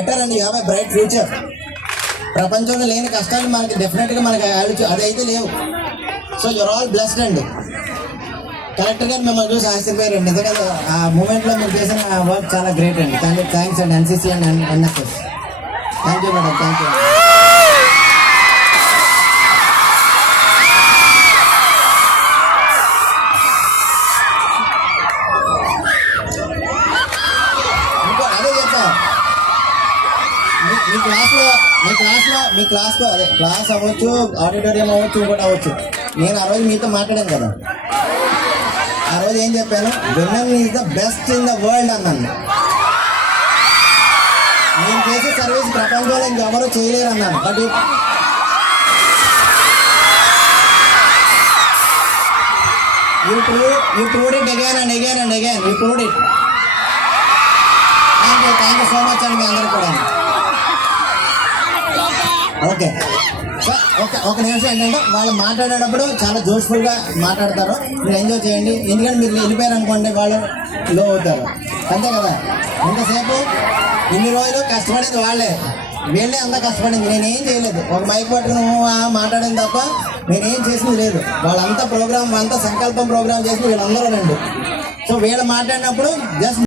Better and you have a bright future. ప్రపంచంలో లేని కష్టాలు మనకి డెఫినెట్గా మనకి అదైతే లేవు. సో యూఆర్ ఆల్ బ్లెస్డ్ అండి. కలెక్టర్ గారు మిమ్మల్ని చూసి ఆశ్చర్యపోయారండి. నిజంగా ఆ మూమెంట్లో మీరు చేసిన వర్క్ చాలా గ్రేట్ అండి. థ్యాంక్స్ అండి NCC and NSS. Thank you madam, thank you. అదే చెప్తా, మీ క్లాస్లో అదే క్లాస్ అవ్వచ్చు, ఆడిటోరియం అవ్వచ్చు, ఇంకోటి అవ్వచ్చు. నేను ఆ రోజు మీతో మాట్లాడాను కదా, ఆ రోజు ఏం చెప్పాను, women is the best in the world అన్నాను. నేను చేసే సర్వీస్ ప్రపంచంలో ఇంకెవరూ చేయలేరు అన్నాను. But you proved it again and again and again. You proved it. Thank you so much అండి మీ అందరూ కూడా. ఓకే సార్, ఒక నిమిషం ఏంటంటే వాళ్ళు మాట్లాడేటప్పుడు చాలా జోష్ఫుల్గా మాట్లాడతారు, మీరు ఎంజాయ్ చేయండి. ఎందుకంటే మీరు వెళ్ళిపోయారు అనుకోండి వాళ్ళు లో అవుతారు, అంతే కదా. ఇంతసేపు ఇన్ని రోజులు కష్టపడింది వాళ్ళే, వీళ్ళే అంతా కష్టపడింది, నేనేం చేయలేదు. ఒక మైక్ పట్టుకుని మాట్లాడింది తప్ప నేనేం చేసింది లేదు. వాళ్ళంతా ప్రోగ్రామ్ అంతా సంకల్పం ప్రోగ్రామ్ చేసి వీళ్ళందరూ రండి. సో వీళ్ళు మాట్లాడినప్పుడు జస్ట్